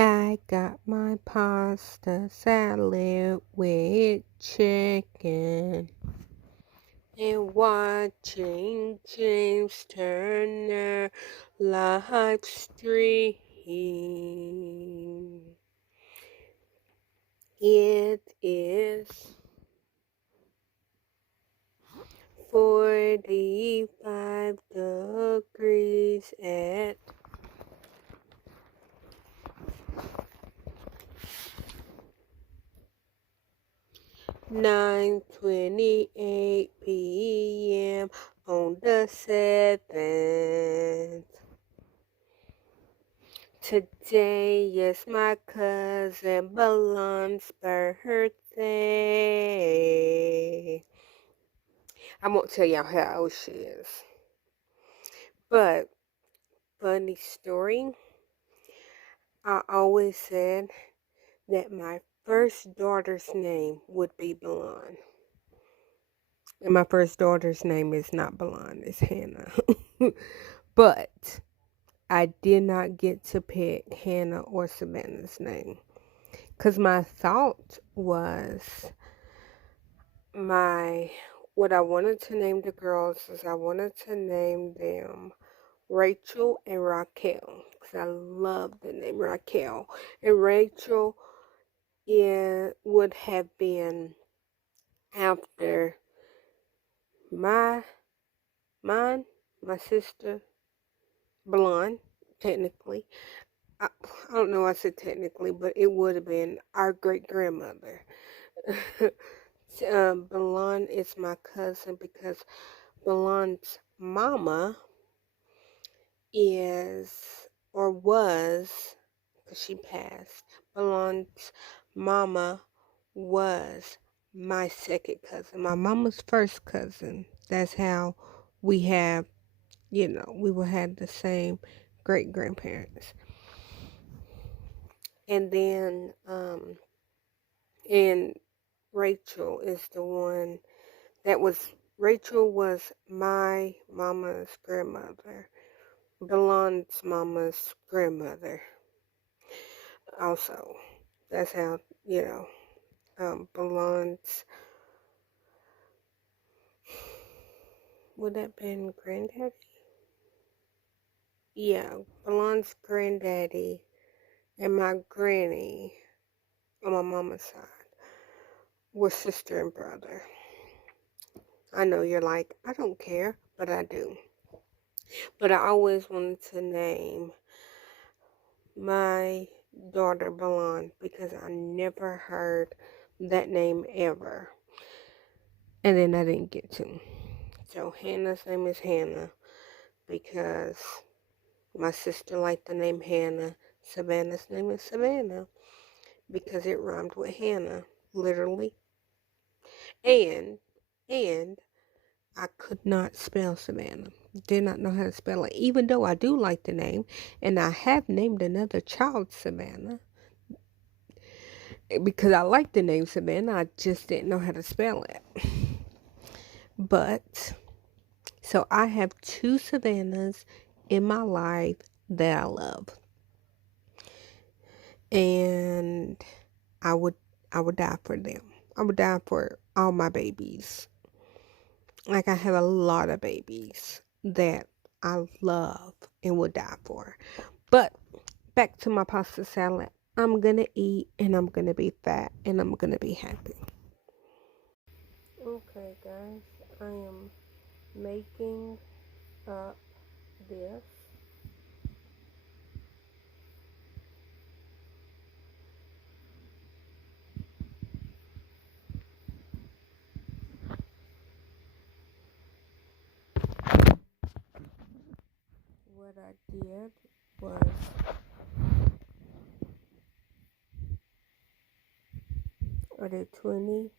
I got my pasta salad with chicken and watching James Turner live stream. It is 45 degrees at 9:28 p.m. on the 7th. Today is my cousin Balon's birthday. I won't tell y'all how old she is. But, funny story, I always said that my first daughter's name would be Balon. And my first daughter's name is not Balon, it's Hannah. But I did not get to pick Hannah or Savannah's name. Because my thought was what I wanted to name the girls is I wanted to name them Rachel and Raquel. Because I love the name Raquel. And Rachel would have been after my sister, Blonde, technically. I don't know why I said technically, but it would have been our great-grandmother. Blonde is my cousin because Blonde's mama is, or was, because she passed, Blonde's mama was my second cousin, my mama's first cousin. That's how we have, we will have the same great-grandparents. And then, and Rachel is the one Rachel was my mama's grandmother, Blonde's mama's grandmother. Also, that's how, Blonde's, would that been granddaddy? Yeah, Blonde's granddaddy and my granny on my mama's side were sister and brother. I know you're like, I don't care, but I do. But I always wanted to name my daughter Blonde because I never heard that name ever. And then I didn't get to. So Hannah's name is Hannah because my sister liked the name Hannah. Savannah's name is Savannah because it rhymed with Hannah, literally. And I could not spell Savannah. Did not know how to spell it, even though I do like the name, and I have named another child Savannah because I like the name Savannah. I just didn't know how to spell it. But so I have two Savannahs in my life that I love, and I would die for them. I would die for all my babies. Like, I have a lot of babies that I love and would die for. But back to my pasta salad. I'm gonna eat and I'm gonna be fat and I'm gonna be happy. Okay, guys, I am making up this. What I did was I did 20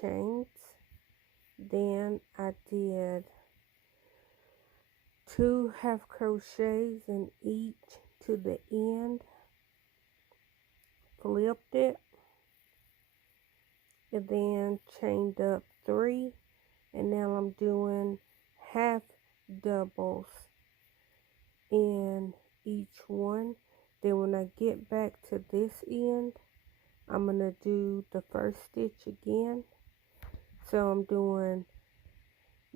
chains. Then I did 2 half crochets in each to the end, flipped it, and then chained up 3, and now I'm doing half doubles in each one, Then when I get back to this end, I'm going to do the first stitch again. So I'm doing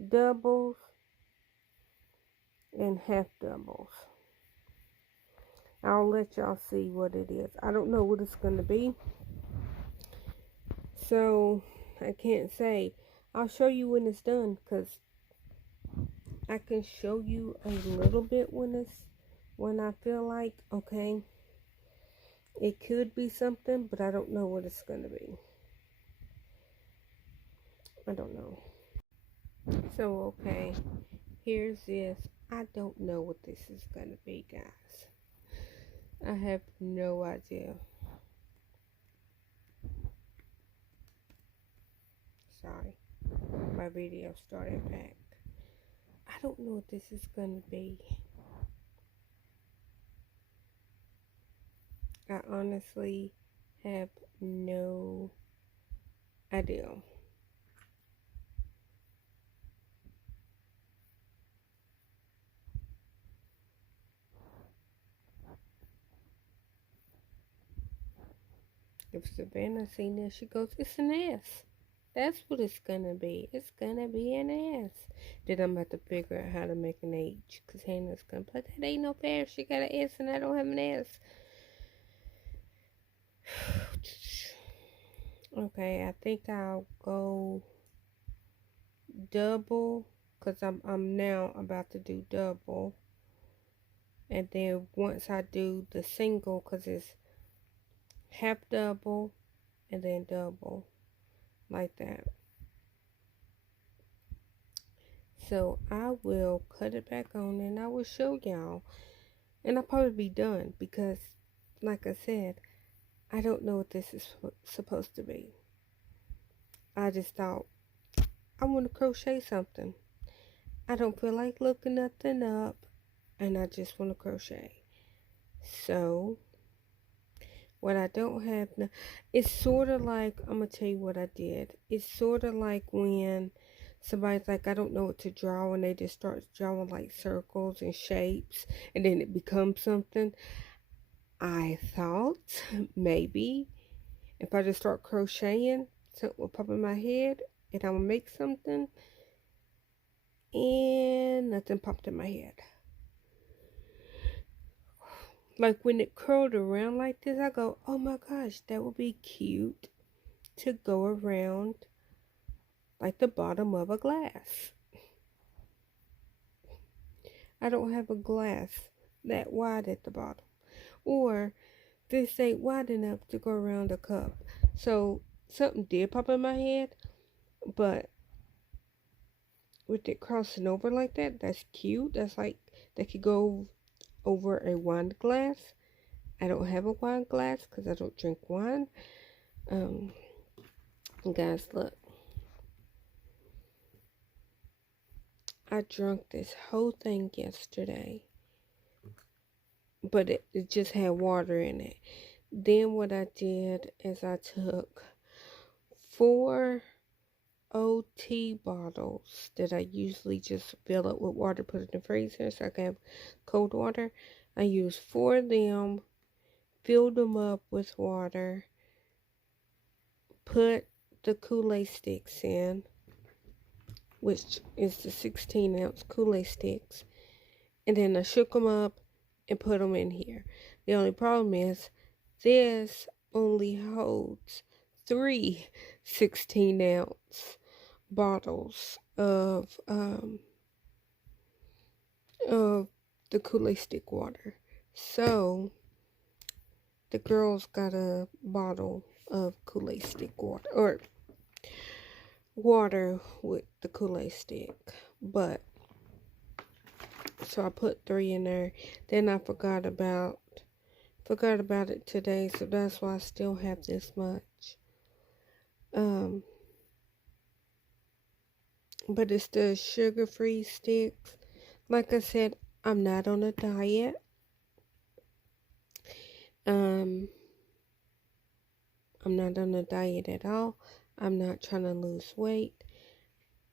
doubles and half doubles. I'll let y'all see what it is. I don't know what it's going to be, so I can't say. I'll show you when it's done, because I can show you a little bit when I feel like, okay, it could be something, but I don't know what it's going to be. I don't know. So, okay, here's this. I don't know what this is going to be, guys. I have no idea. Sorry, my video started back. I don't know what this is going to be. I honestly have no idea. If Savannah seen this, she goes, it's an S. That's what it's gonna be. It's gonna be an S. Then I'm about to figure out how to make an H, because Hannah's gonna put, that ain't no fair. She got an S and I don't have an S. Okay, I think I'll go double, because I'm now about to do double. And then once I do the single, because it's half double and then double, like that. So I will cut it back on and I will show y'all, and I'll probably be done, because like I said, I don't know what this is supposed to be. I just thought I want to crochet something. I don't feel like looking nothing up, and I just want to crochet. So what I don't have now, it's sort of like, I'm gonna tell you what I did. It's sort of like when somebody's like, I don't know what to draw, and they just start drawing like circles and shapes, and then it becomes something. I thought maybe if I just start crocheting, something will pop in my head and I will make something, and nothing popped in my head. Like when it curled around like this, I go, oh my gosh, that would be cute to go around like the bottom of a glass. I don't have a glass that wide at the bottom, or this ain't wide enough to go around a cup. So something did pop in my head, but with it crossing over like that, that's cute. That's like, that could go over a wine glass. I don't have a wine glass because I don't drink wine. Guys, look. I drank this whole thing yesterday, but it just had water in it. Then what I did is I took 4 OT bottles that I usually just fill up with water, put it in the freezer so I can have cold water. I used 4 of them, filled them up with water, put the Kool-Aid sticks in, which is the 16-ounce Kool-Aid sticks, and then I shook them up and put them in here. The only problem is this only holds 3 16-ounce bottles of the Kool-Aid stick water. So the girls got a bottle of Kool-Aid stick water, or water with the Kool-Aid stick, but so I put 3 in there. Then I forgot about it today, so that's why I still have this much. But it's the sugar-free sticks. Like I said, I'm not on a diet. I'm not on a diet at all. I'm not trying to lose weight.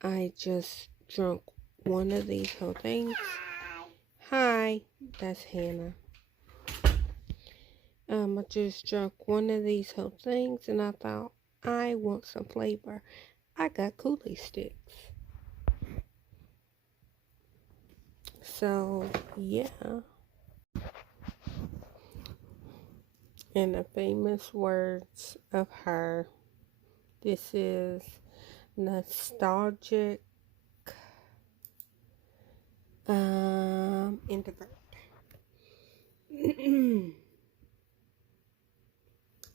I just drunk one of these whole things. Hi, that's Hannah. I just drank one of these whole things and I thought, I want some flavor. I got Kool-Aid sticks. So, yeah. In the famous words of her, this is nostalgic introvert.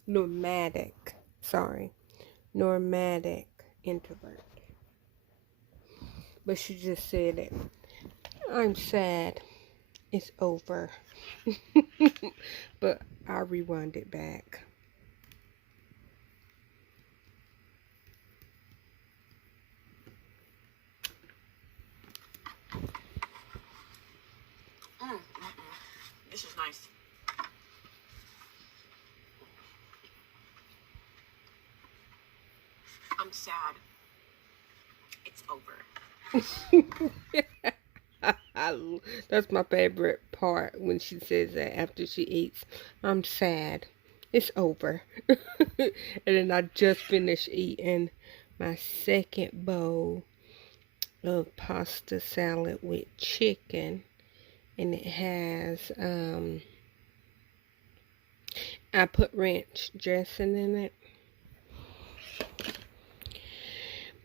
Nomadic. Sorry. Nomadic introvert. But she just said it. I'm sad. It's over. But I'll rewind it back. This is nice. I'm sad. It's over. That's my favorite part when she says that after she eats. I'm sad. It's over. And then I just finished eating my second bowl of pasta salad with chicken. And it has, I put ranch dressing in it.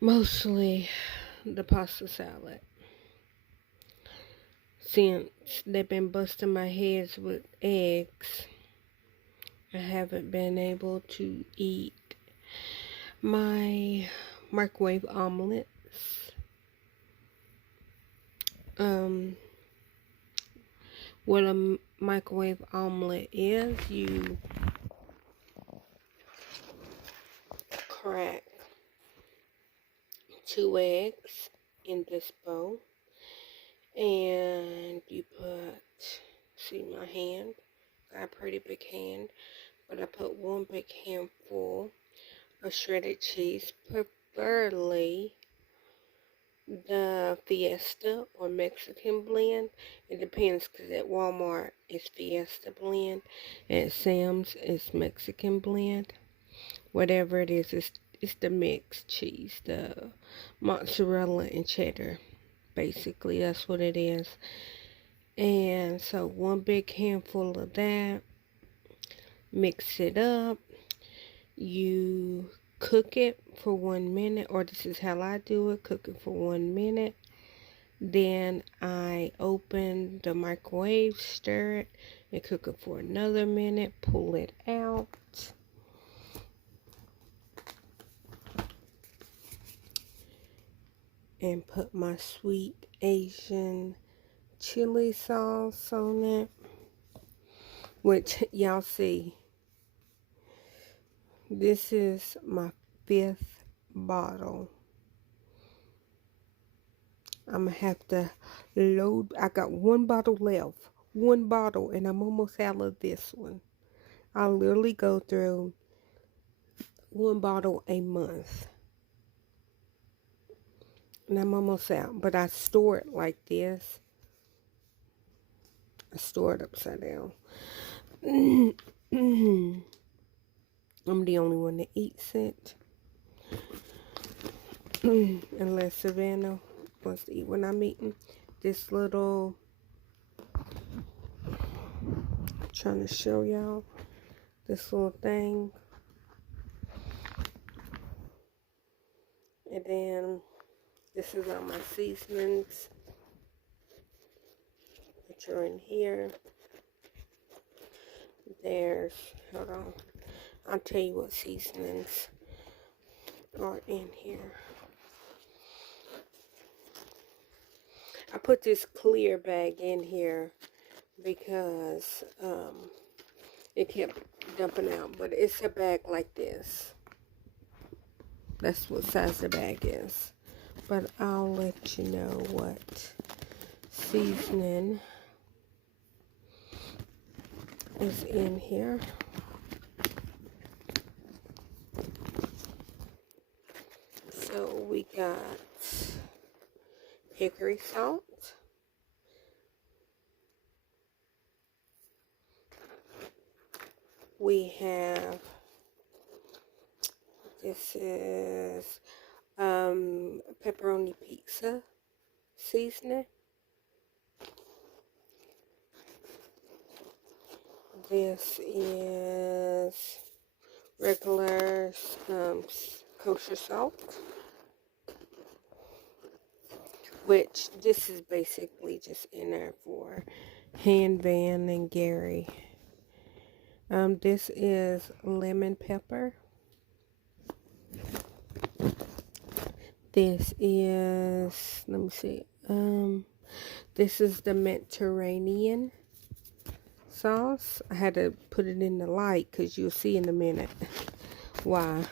Mostly the pasta salad. Since they've been busting my heads with eggs, I haven't been able to eat my microwave omelets. What a microwave omelet is, you crack 2 eggs in this bowl, and you put, see my hand, got a pretty big hand, but I put 1 big handful of shredded cheese, preferably the Fiesta or Mexican blend. It depends, because at Walmart it's Fiesta blend, and at Sam's it's Mexican blend. Whatever it is, it's the mixed cheese, the mozzarella and cheddar. Basically, that's what it is. And so 1 big handful of that, mix it up. You cook it for 1 minute, or this is how I do it, cook it for 1 minute. Then I open the microwave, stir it, and cook it for another minute, pull it out. And put my sweet Asian chili sauce on it, which y'all see, this is my 5th bottle. I'm gonna have to load. I got 1 bottle left, 1 bottle, and I'm almost out of this one. I literally go through 1 bottle a month, and I'm almost out. But I store it like this. I store it upside down. I'm the only one that eats it. Unless Savannah wants to eat when I'm eating. This little, I'm trying to show y'all this little thing. And then this is all my seasonings, which are in here. There's, hold on, I'll tell you what seasonings are in here. I put this clear bag in here because it kept dumping out, but it's a bag like this. That's what size the bag is. But I'll let you know what seasoning is in here. So we got hickory salt, we have, this is pepperoni pizza seasoning. This is regular kosher salt, which this is basically just in there for Han Van and Gary. This is lemon pepper. This is, let me see, this is the Mediterranean sauce. I had to put it in the light because you'll see in a minute why.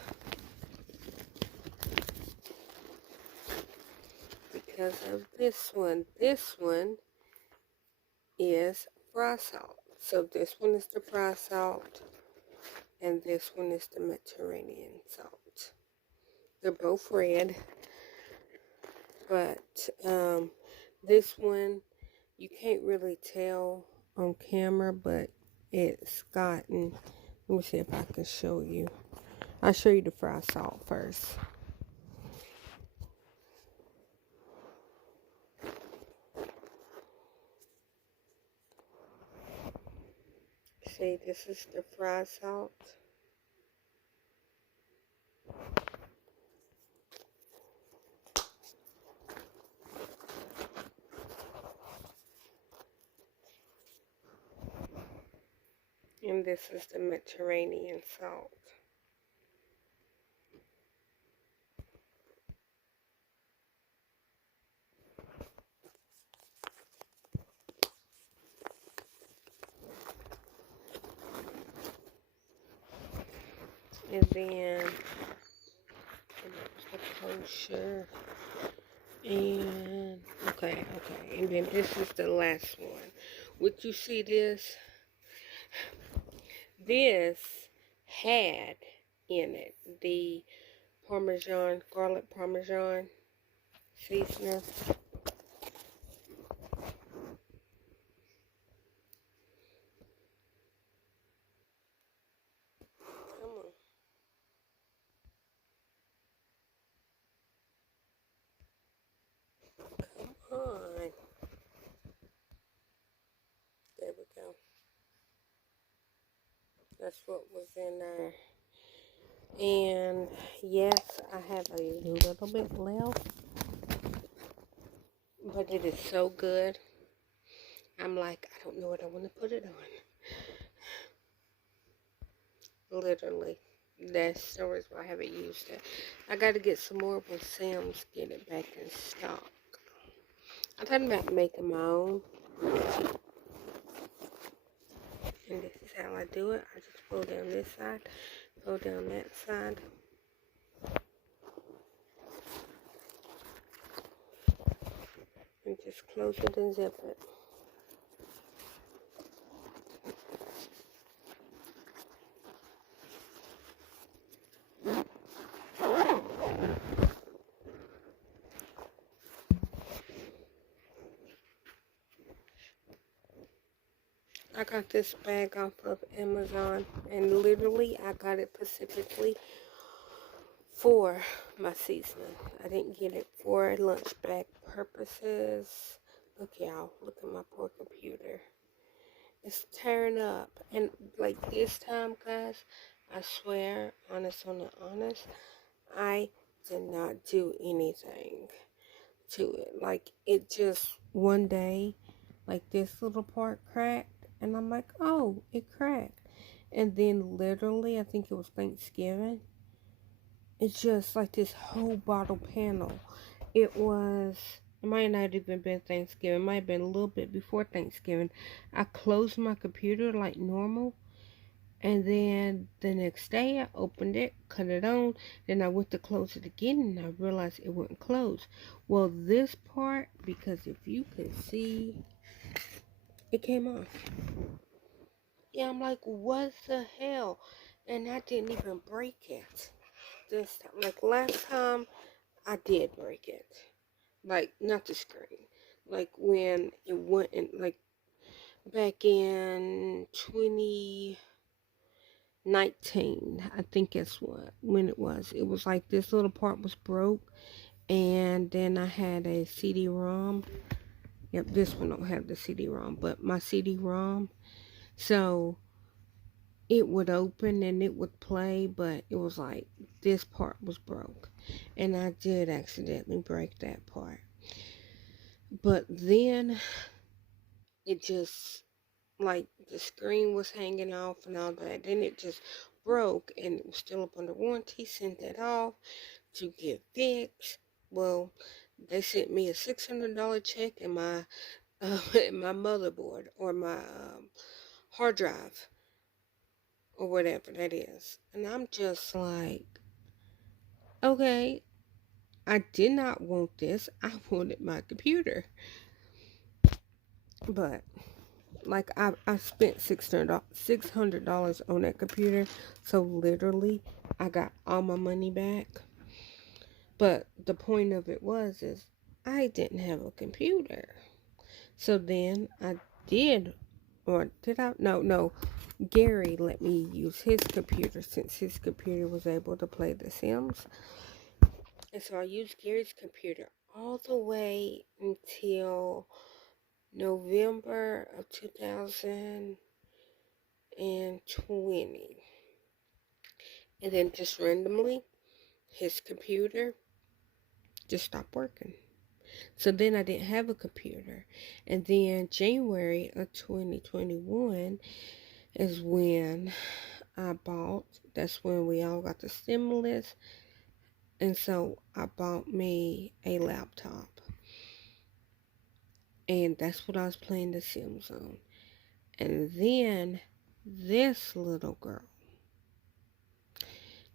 Because of this one. This one is fry salt. So this one is the fry salt, and this one is the Mediterranean salt. They're both red, but this one you can't really tell on camera, but it's gotten, let me see if I can show you. I'll show you the fry salt first. See, this is the fry salt. And this is the Mediterranean salt. And then the kosher. And okay. And then this is the last one. Would you see this? This had in it the Parmesan, garlic Parmesan seasoning. Come on. Come on. There we go. That's what was in there. And yes, I have a little bit left, but it is so good. I'm like, I don't know what I want to put it on. Literally. That's the reason why I haven't used it. I got to get some more when Sam's get it back in stock. I'm talking about making my own. And this is how I do it. I just pull down this side, pull down that side. And just close it and zip it. I got this bag off of Amazon, and literally I got it specifically for my seasoning. I didn't get it for lunch bag purposes. Look, y'all, look at my poor computer. It's tearing up, and like this time, guys, I swear, honest on the honest, I did not do anything to it. Like, it just, one day, like this little part cracked, and I'm like, oh, it cracked. And then literally, I think it was Thanksgiving, it's just like this whole bottle panel. It might not even been Thanksgiving. It might have been a little bit before Thanksgiving. I closed my computer like normal. And then the next day I opened it, cut it on. Then I went to close it again and I realized it wouldn't close. Well, this part, because if you could see, it came off. Yeah, I'm like, what the hell? And I didn't even break it this time. Like last time, I did break it. Like, not the screen. Like when it went in, like back in 19, I think it's when it was. It was like this little part was broke, and then I had a CD-ROM. Yep, this one don't have the CD-ROM, but my CD-ROM. So it would open and it would play, but it was like this part was broke, and I did accidentally break that part. But then it just, like, the screen was hanging off and all that. Then it just broke, and it was still up under warranty. Sent that off to get fixed. Well, they sent me a $600 check in my my motherboard, or my hard drive, or whatever that is. And I'm just like, okay, I did not want this. I wanted my computer. But like, I spent $600 on that computer, so literally I got all my money back. But the point of it is I didn't have a computer. So then I did, or did I? No. Gary let me use his computer, since his computer was able to play The Sims. And so I used Gary's computer all the way until November of 2020. And then just randomly, his computer just stopped working. So then I didn't have a computer. And then January of 2021 is when I bought, that's when we all got the stimulus. And so I bought me a laptop. And that's what I was playing The Sims on. And then this little girl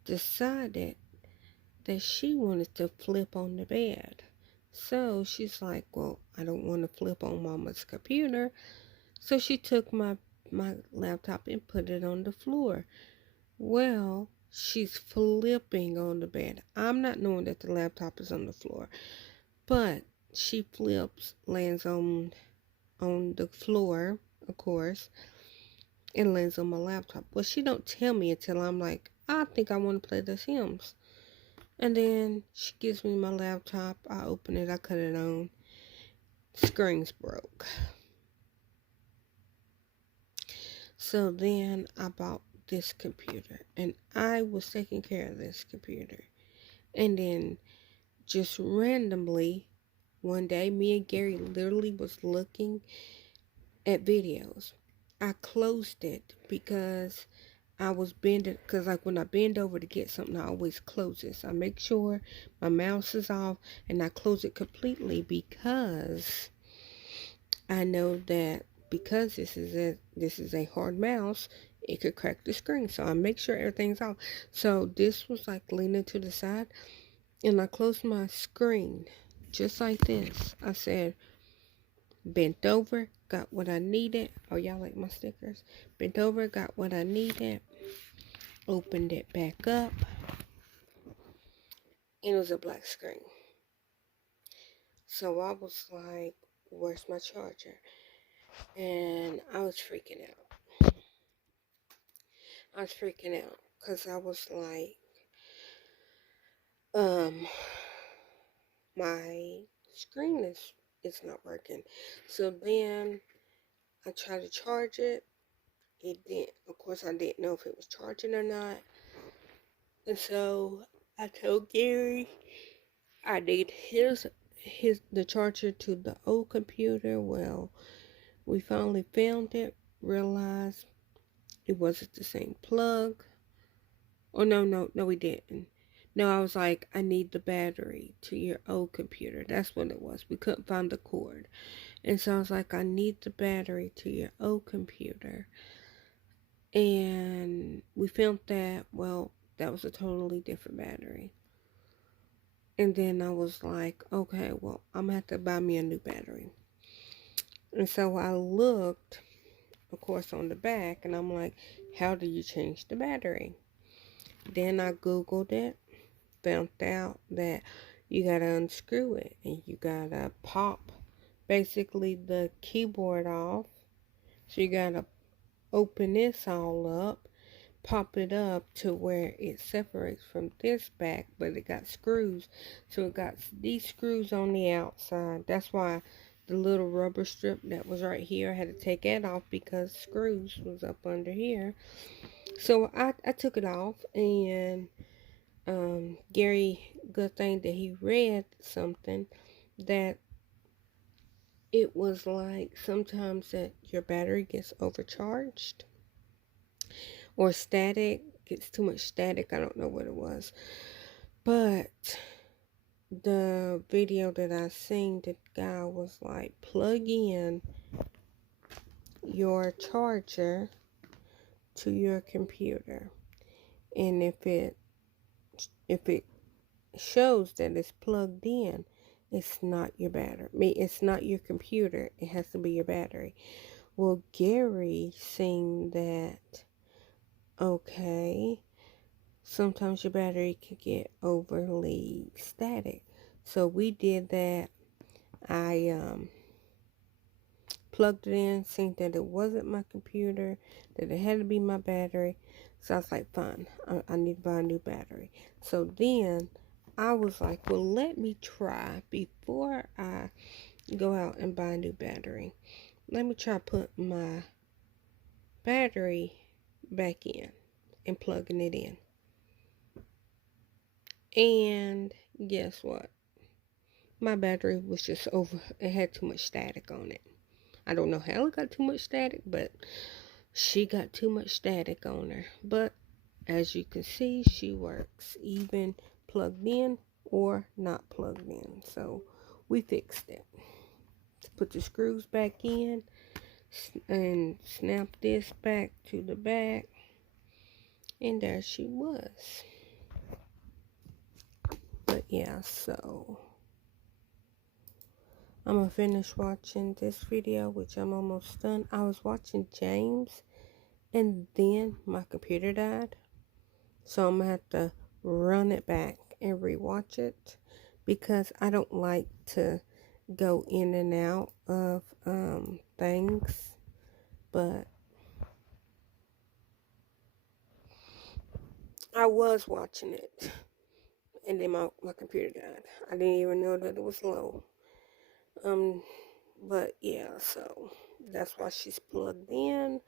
decided that she wanted to flip on the bed. So she's like, well, I don't want to flip on Mama's computer. So she took my laptop and put it on the floor. Well, she's flipping on the bed. I'm not knowing that the laptop is on the floor, but she flips, lands on the floor, of course, and lands on my laptop. Well, she don't tell me until I'm like, I think I want to play The Sims. And then she gives me my laptop. I open it. I cut it on. Screen's broke. So then I bought this computer. And I was taking care of this computer. And then just randomly, one day, me and Gary literally was looking at videos. I closed it because I was bending, because like when I bend over to get something, I always close this. I make sure my mouse is off, and I close it completely, because I know that because this is a hard mouse, it could crack the screen. So I make sure everything's off. So this was like leaning to the side, and I closed my screen just like this. I said, bent over, got what I needed. Oh, y'all like my stickers? Bent over, got what I needed. Opened it back up, and it was a black screen. So I was like, where's my charger? And I was freaking out. Because I was like, my screen is not working. So then I tried to charge it. It didn't. Of course, I didn't know if it was charging or not. And so I told Gary I need the charger to the old computer. Well, we finally found it, realized it wasn't the same plug. Oh, no, we didn't. No, I was like, I need the battery to your old computer. That's what it was. We couldn't find the cord. And so I was like, I need the battery to your old computer. And we found that, well, that was a totally different battery. And then I was like, okay, well, I'm going to have to buy me a new battery. And so I looked, of course, on the back, and I'm like, how do you change the battery? Then I Googled it, found out that you got to unscrew it, and you got to pop basically the keyboard off. So you got to open this all up, pop it up to where it separates from this back, but it got screws. So it got these screws on the outside. That's why the little rubber strip that was right here, I had to take that off because screws was up under here. So I took it off, and Gary, good thing that he read something that it was like sometimes that your battery gets overcharged or static, gets too much static. I don't know what it was, but the video that I seen, the guy was like, plug in your charger to your computer, and if it shows that it's plugged in, it's not your battery. I mean, it's not your computer. It has to be your battery. Well, Gary seen that, okay, sometimes your battery can get overly static. So we did that. I plugged it in, seen that it wasn't my computer, that it had to be my battery. So I was like, fine, I need to buy a new battery. So then I was like, well, let me try, before I go out and buy a new battery, let me try put my battery back in and plugging it in. And guess what? My battery was just over. It had too much static on it. I don't know how it got too much static, but she got too much static on her. But as you can see, she works even plugged in or not plugged in. So we fixed it. Put the screws back in and snap this back to the back, and there she was. But yeah, so I'm gonna finish watching this video, which I'm almost done. I was watching James, and then my computer died, so I'm gonna have to run it back and rewatch it, because I don't like to go in and out of things. But I was watching it, and then my computer died. I didn't even know that it was low. But yeah, so that's why she's plugged in,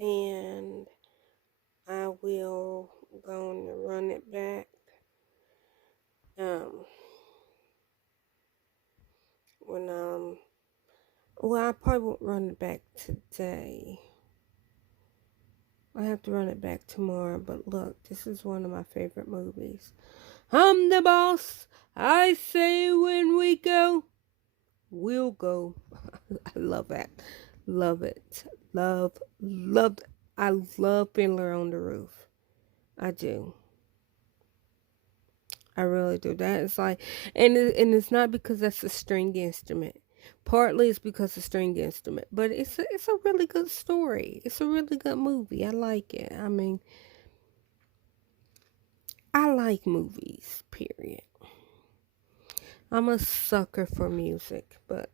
and I will go and run it back. When well, I probably won't run it back today. I have to run it back tomorrow. But look, this is one of my favorite movies. I'm the boss. I say when we go, we'll go. I love that. Love it. Love. I love Fiddler on the Roof. I do. I really do. That is like, and it's not because that's a string instrument. Partly it's because it's a string instrument, but it's a really good story. It's a really good movie. I like it. I mean, I like movies. Period. I'm a sucker for music, but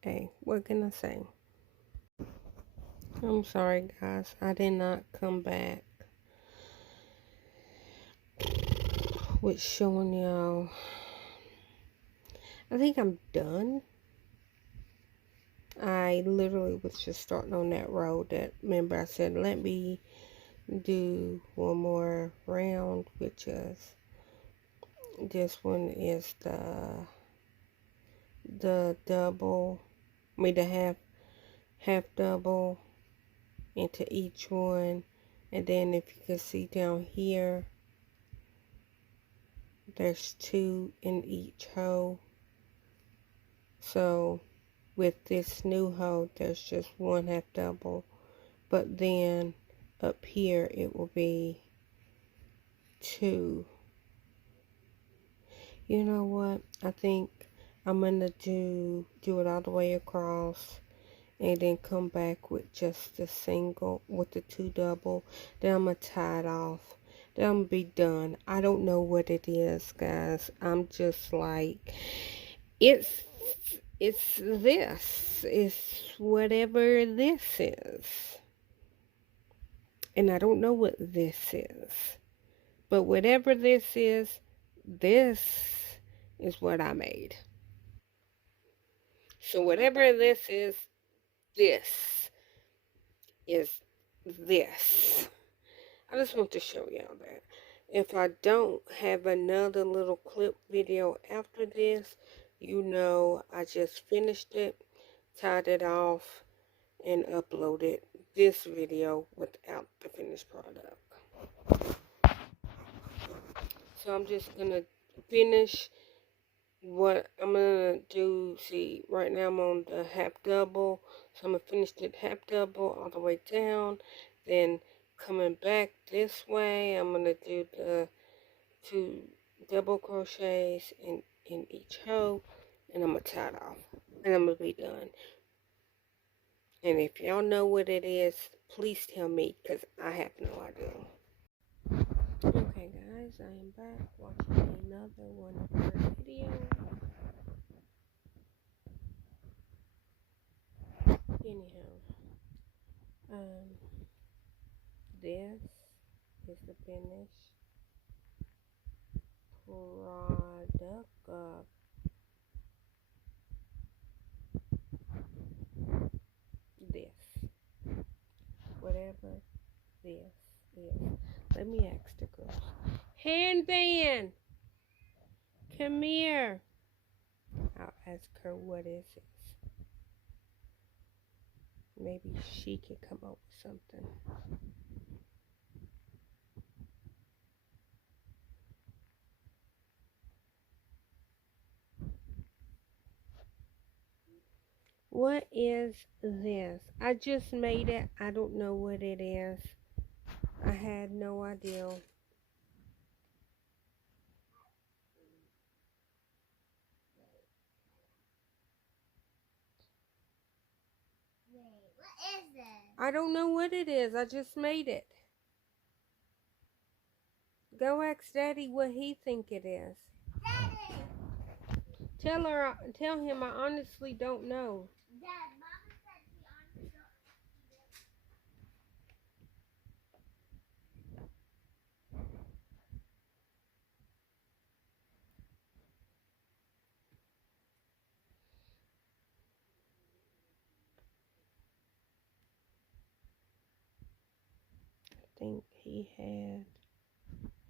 hey, what can I say? I'm sorry, guys. I did not come back with showing y'all. I think I'm done. I literally was just starting on that road that, remember I said, let me do one more round, which is, this one is the double, the half double into each one. And then if you can see down here, there's 2 in each hole. So with this new hole, there's just 1 half double, but then up here it will be 2. You know what? I think I'm gonna do it all the way across, and then come back with just the single with the 2 double. Then I'm gonna tie it off. Then I'm gonna be done. I don't know what it is, guys. I'm just like, it's this. It's whatever this is. And I don't know what this is. But whatever this is what I made. So whatever this is this. I just want to show y'all that. If I don't have another little clip video after this, you know I just finished it, tied it off, and uploaded this video without the finished product. So I'm just going to finish what I'm going to do. See, right now I'm on the half double. So I'm going to finish the half double all the way down. Then coming back this way, I'm going to do the 2 double crochets in each row. And I'm going to tie it off. And I'm going to be done. And if y'all know what it is, please tell me, because I have no idea. Okay guys, I am back watching another one of her videos. Anyhow, this is the finished product of this. Whatever this is. Let me ask the girls. Handband! Come here! I'll ask her what is this. Maybe she can come up with something. What is this? I just made it. I don't know what it is. I had no idea. Wait, what is this? I don't know what it is. I just made it. Go ask Daddy what he think it is. Daddy! Tell him I honestly don't know. Dad, Mama said she honestly don't. I think he had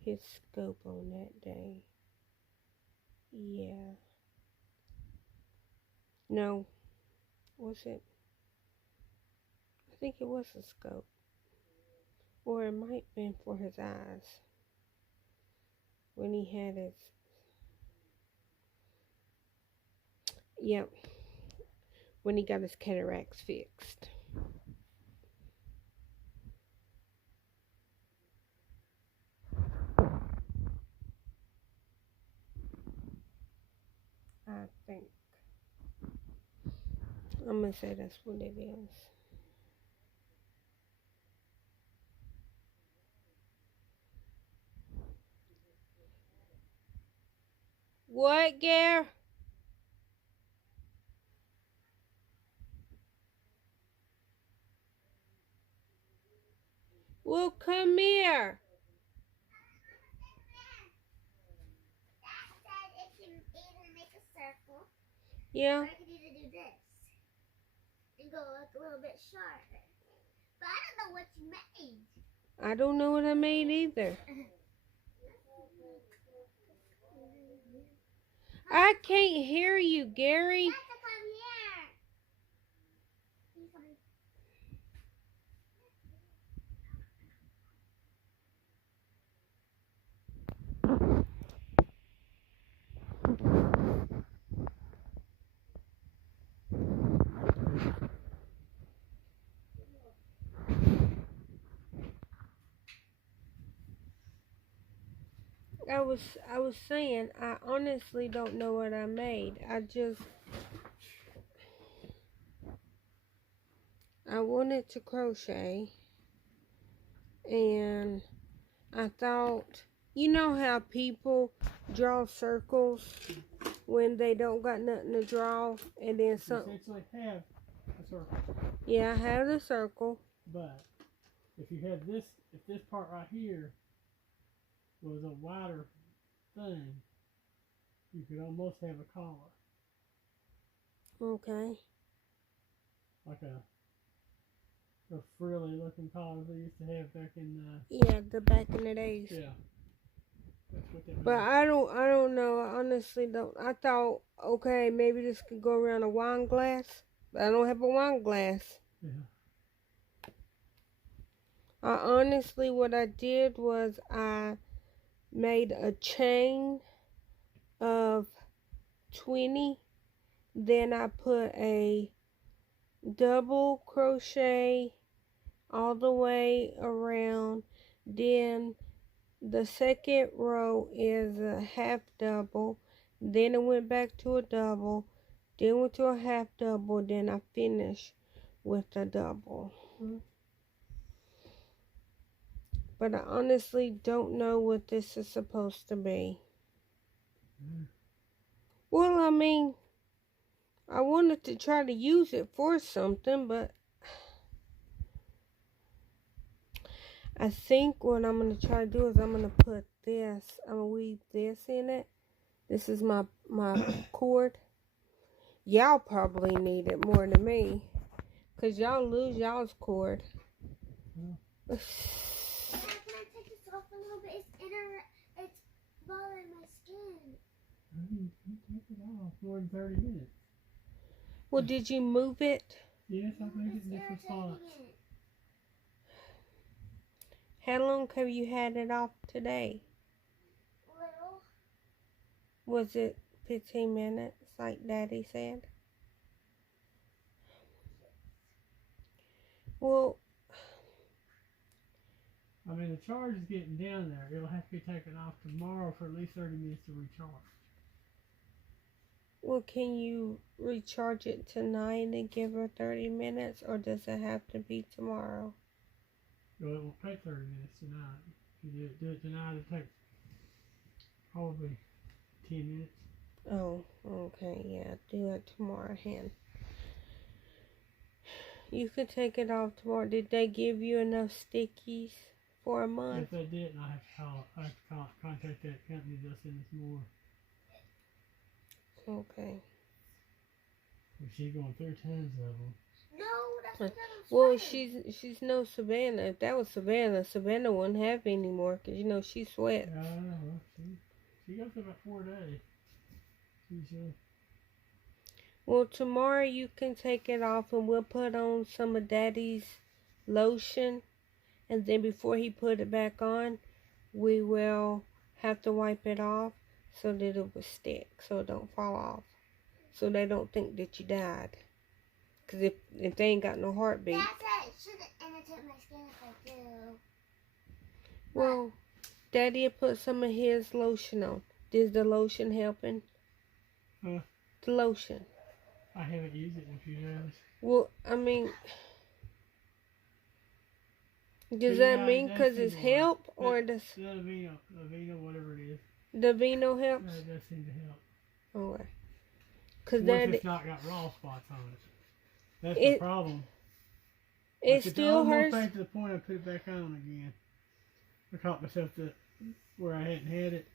his scope on that day. Yeah. No. Was it? I think it was a scope. Or it might have been for his eyes. When he had his... Yep. When he got his cataracts fixed. I think. I'm going to say that's what it is. What, Gare? Well, come here. Dad said it can either make a circle Yeah. or it can either do this and go like a little bit shorter. But I don't know what you made. I don't know what I made either. I can't hear you, Gary. Dad, come here. You come here. I was saying I honestly don't know what I made. I wanted to crochet, and I thought, you know how people draw circles when they don't got nothing to draw, and then You something. essentially have a circle, Yeah, I have the circle. but if you had this, if this part right here was a wider thing, you could almost have a collar, Okay. like a frilly looking collar they used to have back in Yeah, the back in the days. yeah. That's what that But was. I don't know. I honestly don't. I thought, okay, maybe this could go around a wine glass, but I don't have a wine glass. Yeah. I honestly, what I did was I made a chain of 20. Then I put a double crochet all the way around. Then the second row is a half double. Then it went back to a double. Then went to a half double. Then I finished with a double. But I honestly don't know what this is supposed to be. Well, I mean, I wanted to try to use it for something, but I think what I'm going to try to do is I'm going to put this, I'm going to weave this in it. This is my cord. Y'all probably need it more than me, because y'all lose y'all's cord. Dad, can I take this off a little bit? It's bothering my skin. You take it off more than 30 minutes. Well, did you move it? Yes, I made it It's in different spots. irritating it. How long have you had it off today? Little. Was it 15 minutes, like Daddy said? Well, I mean, the charge is getting down there. It'll have to be taken off tomorrow for at least 30 minutes to recharge. well, can you recharge it tonight and give her 30 minutes, or does it have to be tomorrow? Well, it won't take 30 minutes tonight. If you do it tonight, it'll take probably 10 minutes. Oh, okay, yeah, do it tomorrow, hand. You could take it off tomorrow. Did they give you enough stickies for a month? If they didn't, I have to contact that company that's in this more. Okay. She's going through tons of them. No, that's what I'm Well, saying. she's no Savannah. If that was Savannah, Savannah wouldn't have any more, because, you know, she sweats. Yeah, I know. She goes for about 4 days. Usually. Well, tomorrow you can take it off and we'll put on some of Daddy's lotion. And then before he put it back on, we will have to wipe it off so that it will stick, so it don't fall off. So they don't think that you died. Because if they ain't got no heartbeat. Dad said it shouldn't irritate my skin if I do. Well, Daddy had put some of his lotion on. Is the lotion helping? Huh? The lotion. I haven't used it in a few days. Well, I mean, does Yeah, that mean that's because it's the help one. or does The Aveeno, whatever it is. the Vino helps? That does seem to help. Okay. Because What if that it's not got raw spots on it? That's It- the problem. it Like, still almost hurts. back to the point I put it back on again. I caught myself where I hadn't had it.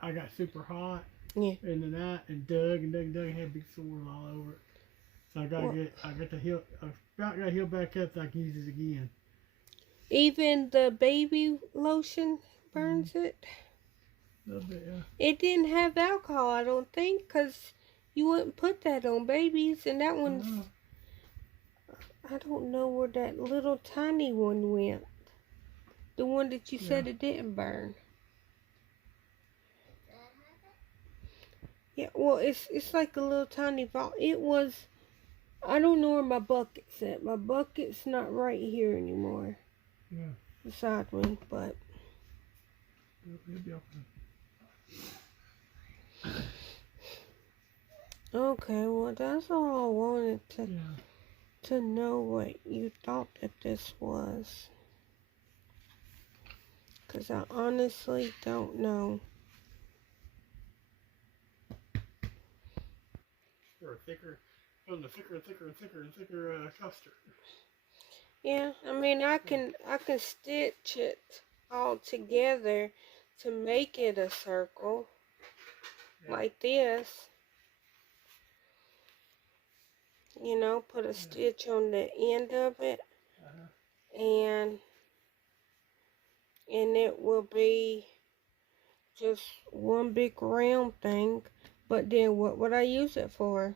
I got super hot Yeah. in the night and dug and had big sores all over it. So I got the heel. I about got healed back up so I can use it again. Even the baby lotion burns it. A little bit, yeah. It didn't have alcohol, I don't think, because you wouldn't put that on babies. And that one's, Oh, I don't know where that little tiny one went. The one that you said it didn't burn. Yeah, well, it's like a little tiny bottle. It was, I don't know where my bucket's at. My bucket's not right here anymore. yeah. Beside me, but It'll be okay. okay, well, that's all I wanted Yeah. to know what you thought that this was. Because I honestly don't know. For a thicker, custard. Yeah, I mean, I can stitch it all together to make it a circle Yeah. like this. You know, put a Yeah. stitch on the end of it, and it will be just one big round thing. But then what would I use it for?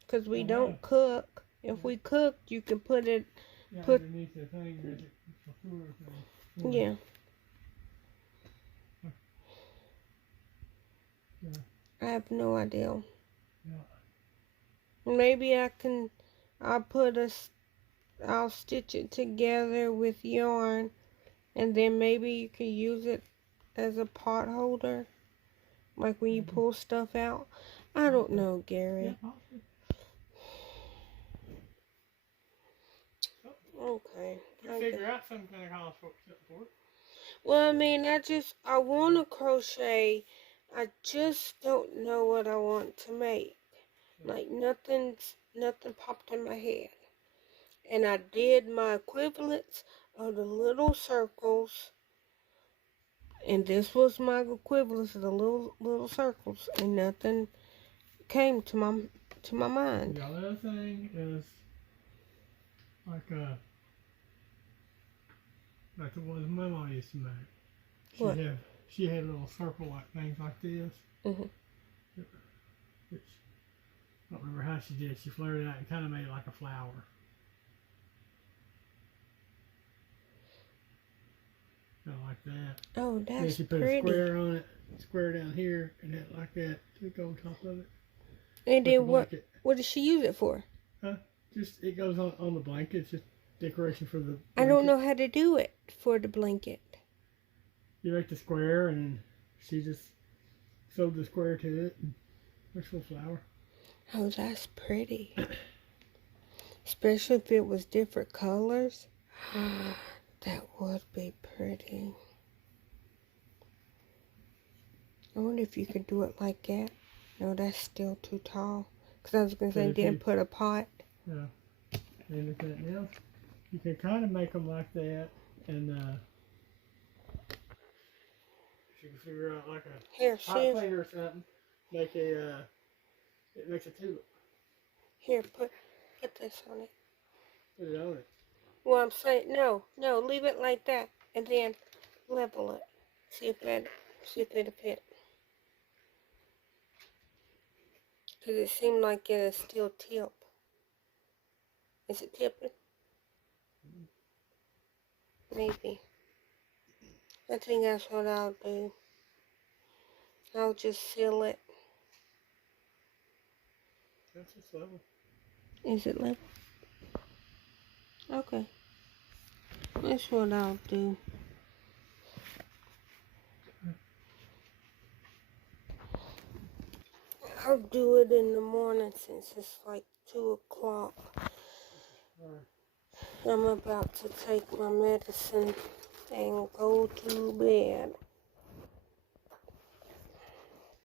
Because we don't cook. If we cooked, you can put it, put, underneath the thing, there's a floor thing. yeah. Yeah. I have no idea. Yeah. Maybe I'll stitch it together with yarn, and then maybe you can use it as a pot holder, like when you pull stuff out. I don't know, Gary. Yeah, possibly. Okay. You figure out some kind of college for it. Well, I mean, I want to crochet. I just don't know what I want to make. Like nothing popped in my head. And I did my equivalents of the little circles. And this was my equivalents of the little circles, and nothing came to my mind. The other thing is like the ones my mom used to make. What? She had little circle like things like this. Mhm. Which I don't remember how she did. She flared it out and kind of made it like a flower. Kind of like that. Oh, Then that's she put pretty. a square on it, square down here, and it like that to go on top of it. And Like a then blanket. what did she use it for? Just it goes on the blanket. It's just decoration for the blanket. I don't know how to do it for the blanket. You make the square, and she just sewed the square to it. And there's a little flower. Oh, that's pretty. Especially if it was different colors. That would be pretty. I wonder if you could do it like that. No, that's still too tall. Because I was going to say, then put a pot. Yeah. And if that now, you can kind of make them like that, and if you can figure out like a Here, hot see. plate or something, make a it makes a tulip. Here, put this on it. Put it on it. Well, I'm saying, no, leave it like that. And then level it. See if it'll fit. Because it seemed like it'll still tip. Is it tipping? Maybe. I think that's what I'll do. I'll just seal it. That's just level. Is it level? Okay. That's what I'll do. I'll do it in the morning since it's like 2 o'clock. I'm about to take my medicine and go to bed.